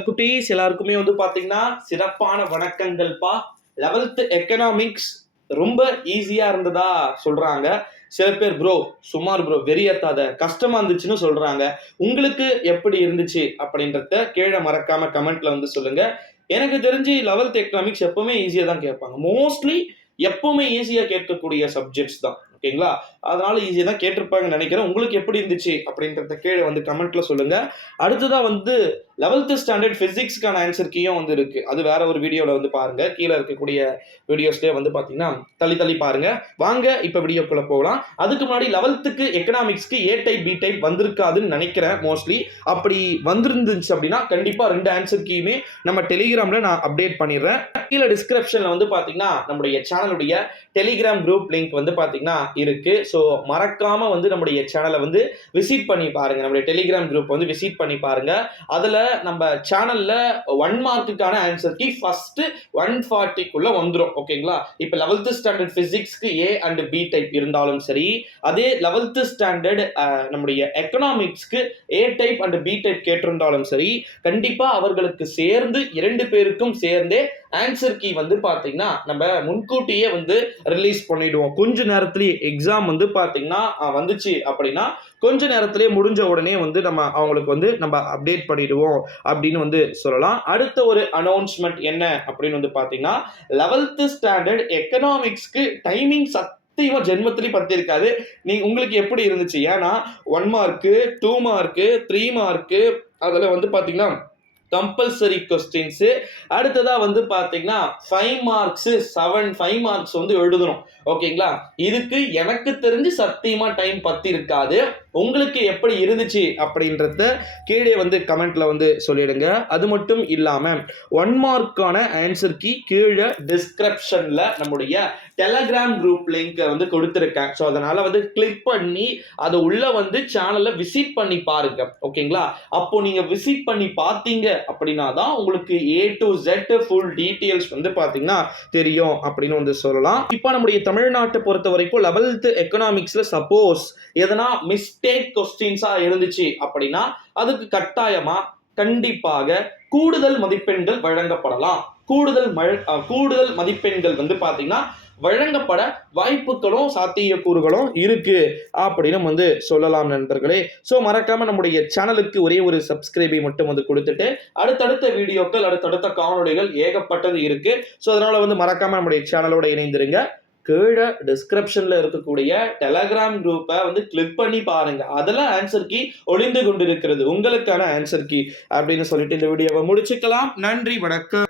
குட்டீஸ் எல்லாருக்குமே பாத்தீங்கன்னா சிறப்பான வணக்கங்கள்ப்பா. 11th எக்கனாமிக்ஸ் ரொம்ப ஈஸியா இருந்ததா சொல்றாங்க. சில பேர் ப்ரோ சுமார் ப்ரோ வெறியத்தாத கஷ்டமா இருந்துச்சுன்னு சொல்றாங்க. உங்களுக்கு எப்படி இருந்துச்சு அப்படின்றத கீழே மறக்காம கமெண்ட்ல சொல்லுங்க. எனக்கு தெரிஞ்சு 11th எக்கனாமிக்ஸ் எப்பவுமே ஈஸியா தான் கேட்பாங்க. மோஸ்ட்லி எப்பவுமே ஈஸியா கேட்கக்கூடிய சப்ஜெக்ட்ஸ் தான். ஓகேங்களா? அதனால ஈஸியா தான் கேட்டிருப்பாங்கன்னு நினைக்கிறேன். உங்களுக்கு எப்படி இருந்துச்சு அப்படின்றத கீழே கமெண்ட்ல சொல்லுங்க. அடுத்ததா 11th ஸ்டாண்டர்ட் பிசிக்ஸ்க்கான ஆன்சர் கீயும் இருக்கு. அது வேற ஒரு வீடியோல பாருங்க. கீழே இருக்கக்கூடிய வீடியோஸ்லயே பாத்தீங்கன்னா தள்ளி தள்ளி பாருங்க. வாங்க இப்ப வீடியோக்குள்ள போகலாம். அதுக்கு முன்னாடி 11th எக்கனாமிக்ஸ்க்கு A type B type வந்திருக்காதுன்னு நினைக்கிறேன். மோஸ்ட்லி அப்படி வந்திருந்துச்சு அப்படின்னா கண்டிப்பா 2 ஆன்சர் கீயுமே நம்ம டெலிகிராம்ல நான் அப்டேட் பண்ணிடுறேன். கீழே டிஸ்கிரிப்ஷன்ல பாத்தீங்கன்னா நம்முடைய சேனலுடைய டெலிகிராம் குரூப் லிங்க் பாத்தீங்கன்னா இருக்கு. ஸோ மறக்காம நம்முடைய சேனலை விசிட் பண்ணி பாருங்க. நம்முடைய டெலிகிராம் குரூப் விசிட் பண்ணி பாருங்க. அதுல நம்ம சேனல்ல 1 மார்க்குக்கான ஆன்சர் கீ ஃபர்ஸ்ட் 140க்குள்ள வந்துரும். ஓகேங்களா? இப்ப 11th ஸ்டாண்டர்ட் பிசிக்ஸ்க்கு ஏ அண்ட் பி டைப் இருந்தாலும் சரி, அதே 11th ஸ்டாண்டர்ட் நம்முடைய எக்கனாமிக்ஸ்க்கு A type and B type கேட்டிருந்தாலும் சரி, கண்டிப்பா அவர்களுக்கு சேர்ந்து 2 பேருக்கும் சேர்ந்தே ஆன்சர் கீ பாத்தீங்கன்னா நம்ம முன்கூட்டியே ரிலீஸ் பண்ணிடுவோம். கொஞ்ச நேரத்திலேயே எக்ஸாம் பாத்தீங்கன்னா வந்துச்சு அப்படின்னா கொஞ்ச நேரத்திலேயே முடிஞ்ச உடனே நம்ம அவங்களுக்கு நம்ம அப்டேட் பண்ணிடுவோம் அப்படின்னு சொல்லலாம். அடுத்த ஒரு அனௌன்ஸ்மெண்ட் என்ன அப்படின்னு பாத்தீங்கன்னா 11th ஸ்டாண்டர்ட் எக்கனாமிக்ஸ்க்கு டைமிங் சத்தியமா ஜென்மத்திலேயே பத்தி இருக்காது. உங்களுக்கு எப்படி இருந்துச்சு? ஏன்னா 1 மார்க்கு 2 மார்க்கு 3 மார்க்கு அதுல பாத்தீங்கன்னா கம்பல்சரி கொஸ்டின்ஸ். அடுத்ததா பாத்தீங்கன்னா 5 மார்க்ஸ் 5 மார்க்ஸ் எழுதணும். ஓகேங்களா? இதுக்கு எனக்கு தெரிஞ்சு சத்தியமா டைம் பத்தி இருக்காது. உங்களுக்கு எப்படி இருந்துச்சு அப்படின்றத கீழே கமெண்ட்ல சொல்லிடுங்க. அது மட்டும் இல்லாம 1 மார்க்கான ஆன்சர் கீ கீழே டிஸ்கிரிப்ஷன்ல நம்முடைய டெலிகிராம் குரூப் லிங்க் கொடுத்திருக்கேன். ஸோ அதனால கிளிக் பண்ணி அது உள்ள சேனலை விசிட் பண்ணி பாருங்க. ஓகேங்களா? அப்போ நீங்க விசிட் பண்ணி பார்த்தீங்க அப்படின்னா தான் உங்களுக்கு A to Z full details பாத்தீங்கன்னா தெரியும் அப்படின்னு சொல்லலாம். இப்போ நம்முடைய தமிழ்நாட்டை பொறுத்த வரைக்கும் 11th எக்கனாமிக்ஸ்ல சப்போஸ் எதனா மிஸ்டேக் கொஸ்டின்ஸா இருந்துச்சு அப்படின்னா அதுக்கு கட்டாயமா கண்டிப்பாக கூடுதல் மதிப்பெண்கள் வழங்கப்படலாம். கூடுதல் மதிப்பெண்கள் பாத்தீங்கன்னா வழங்கப்பட வாய்ப்புகளும் சாத்தியக்கூறுகளும் இருக்கு அப்படின்னு சொல்லலாம் நண்பர்களே. ஸோ மறக்காம நம்முடைய சேனலுக்கு ஒரே ஒரு சப்ஸ்கிரைபை மட்டும் கொடுத்துட்டு அடுத்தடுத்த வீடியோக்கள் அடுத்தடுத்த காணொளிகள் ஏகப்பட்டது இருக்கு. ஸோ அதனால மறக்காம நம்முடைய சேனலோட இணைந்திருங்க. கீழே டிஸ்கிரிப்ஷன்ல இருக்கக்கூடிய டெலிகிராம் குரூப்பை கிளிக் பண்ணி பாருங்க. அதெல்லாம் ஆன்சர் கீ ஒளிந்து கொண்டிருக்கிறது. உங்களுக்கான ஆன்சர் கீ அப்படின்னு சொல்லிட்டு இந்த வீடியோவை முடிச்சுக்கலாம். நன்றி, வணக்கம்.